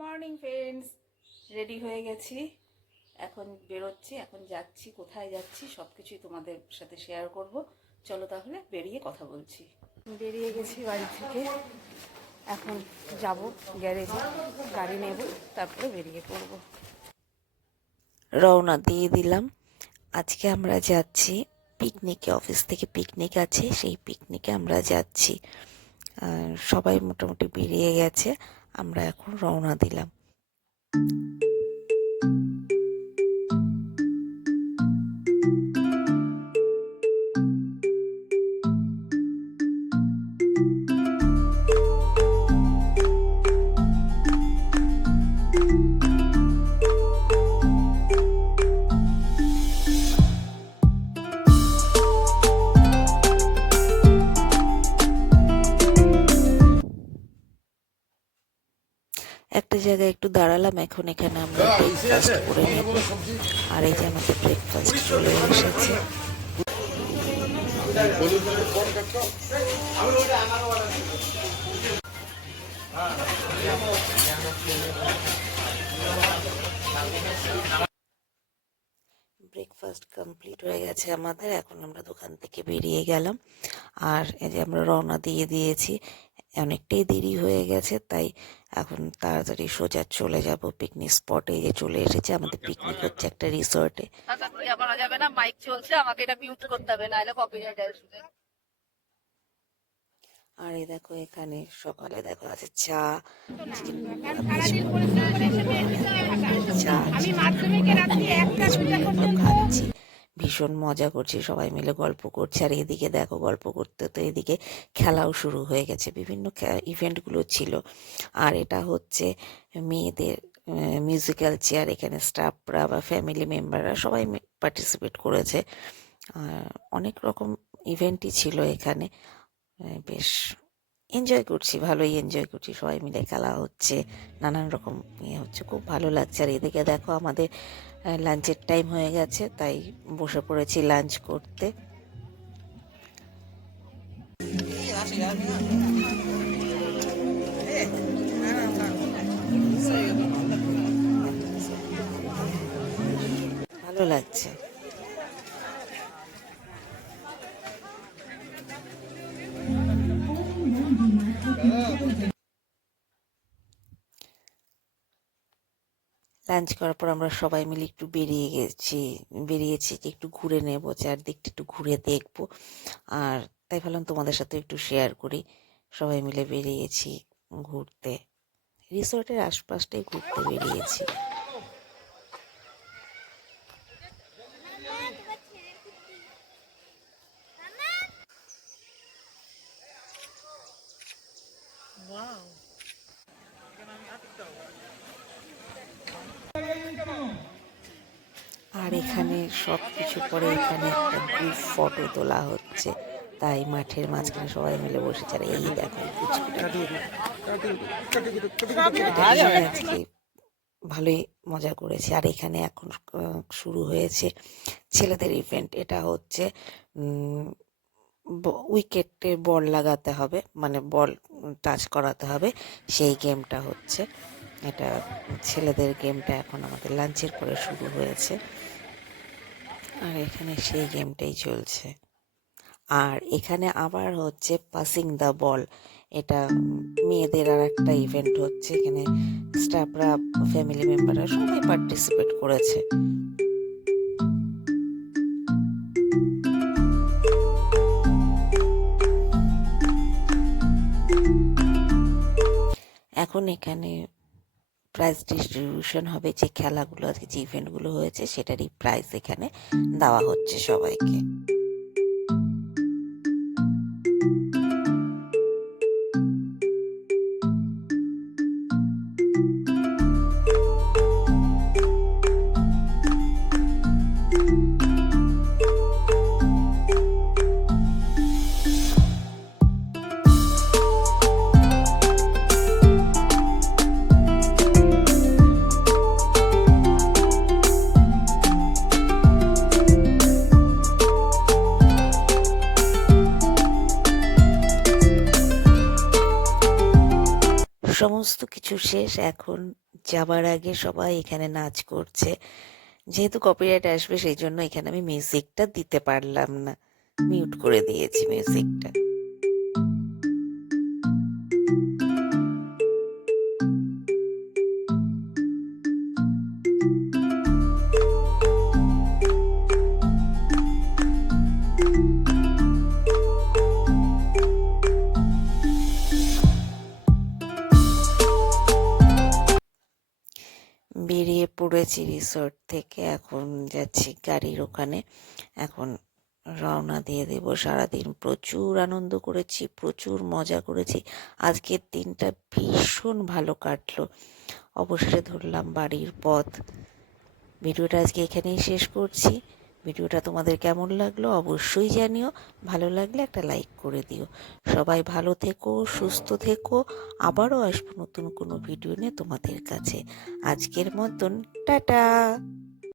Morning friends ready হয়ে গেছি। এখন বেরোচ্ছি, এখন যাচ্ছি, কোথায় যাচ্ছি সব কিছুই তোমাদের সাথে শেয়ার করব। চলো তাহলে বেরিয়ে কথা বলছি। বেরিয়ে গেছি বাড়ি থেকে। এখন যাব গ্যারেজে গাড়ি নেব, তারপরে বেরিয়ে পড়ব। রওনা দিয়ে দিলাম। আজকে আমরা যাচ্ছি পিকনিকে অফিস থেকে পিকনিক আছে, সেই পিকনিকে আমরা যাচ্ছি। সবাই মোটামুটি বেরিয়ে গেছে। আমরা এখন রওনা দিলাম। জায়গায় একটু দাঁড়ালাম, এখন এখানে আমরা ব্রেকফাস্ট করে নেব। আর এই যে আমাদের ব্রেকফাস্ট চলে এসেছে। ব্রেকফাস্ট কমপ্লিট হয়ে গেছে আমাদের, এখন আমরা দোকান থেকে বেরিয়ে গেলাম। আর এই যে আমরা রওনা দিয়ে দিয়েছি অনেকটাই দেরি হয়ে গেছে তাই এখন তাড়াতাড়ি সোজা চলে যাব পিকনিক স্পটে যে চলে এসেছে আমাদের পিকনিক হচ্ছে একটা রিসর্টে যাবে না মাইক চলছে আমাকে এটা মিউট করতে হবে নাহলে কপিরাইট আসবে। আর এই দেখো এখানে সকালে দেখো আছে চা। চা খাচ্ছি। ভীষণ মজা করছি, সবাই মিলে গল্প করছি। আর এদিকে দেখো, গল্প করতে, তো এদিকে খেলাও শুরু হয়ে গেছে। বিভিন্ন ইভেন্টগুলো ছিল। আর এটা হচ্ছে মেয়েদের মিউজিক্যাল চেয়ার এখানে স্টাফরা বা ফ্যামিলি মেম্বাররা সবাই পার্টিসিপেট করেছে। অনেক রকম ইভেন্টই ছিল এখানে। বেশ এনজয় করছি, ভালোই এনজয় করছি। সবাই মিলে খেলা হচ্ছে, নানান রকম ইয়ে হচ্ছে, খুব ভালো লাগছে। আর এদিকে দেখো আমাদের লাঞ্চের টাইম হয়ে গেছে, তাই বসে পড়েছি লাঞ্চ করতে। ভালো লাগছে। লাঞ্চ করার পর আমরা সবাই মিলে একটু বেরিয়ে গেছি। বেরিয়েছি যে একটু ঘুরে নেব, চারদিকটা একটু ঘুরে দেখব। আর তাই ভাবলাম তোমাদের সাথে একটু শেয়ার করি। সবাই মিলে বেরিয়েছি ঘুরতে। রিসোর্টের আশপাশটাই ঘুরতে বেরিয়েছি। আর এখানে সব কিছু পরে এখানে একটা গ্রুপ ফটো তোলা হচ্ছে। তাই মাঠের মাঝখানে সবাই মিলে বসেছে। আর এই দেখো আজকে ভালোই মজা করেছি। আর এখানে এখন শুরু হয়েছে ছেলেদের ইভেন্ট এটা হচ্ছে উইকেটে বল লাগাতে হবে। মানে বল টাচ করাতে হবে। সেই গেমটা হচ্ছে। এটা ছেলেদের গেমটা এখন আমাদের লাঞ্চের পরে শুরু হয়েছে। আর এখানে সেই গেমটাই চলছে। আর এখানে আবার হচ্ছে পাসিং দ্য বল এটা মেয়েদের আর একটা ইভেন্ট হচ্ছে। এখানে স্টাফরা ফ্যামিলি মেম্বাররা সবাই পার্টিসিপেট করেছে। এখন এখানে প্রাইজ ডিস্ট্রিবিউশন হবে, যে খেলাগুলো আজকে যে ইভেন্টগুলো হয়েছে, সেটারই প্রাইজ এখানে দেওয়া হচ্ছে সবাইকে। সমস্ত কিছু শেষ। এখন যাবার আগে সবাই এখানে নাচ করছে। যেহেতু কপিরাইট আসবে, সেই জন্য এখানে আমি মিউজিকটা দিতে পারলাম না। মিউট করে দিয়েছি মিউজিকটা বেরিয়ে পড়েছি রিসোর্ট থেকে। এখন যাচ্ছি গাড়ির ওখানে। এখন রওনা দিয়ে দেব। সারাদিন প্রচুর আনন্দ করেছি, প্রচুর মজা করেছি। আজকের দিনটা ভীষণ ভালো কাটলো। অবশেষে ধরলাম বাড়ির পথ। ভিডিওটা আজকে এখানেই শেষ করছি। ভিডিওটা তোমাদের কেমন লাগল অবশ্যই জানিও। ভালো লাগলে একটা লাইক করে দিও। সবাই ভালো থেকো, সুস্থ থেকো। আবারও আসব নতুন কোনো ভিডিও নিয়ে তোমাদের কাছে। আজকের মতন, টাটা!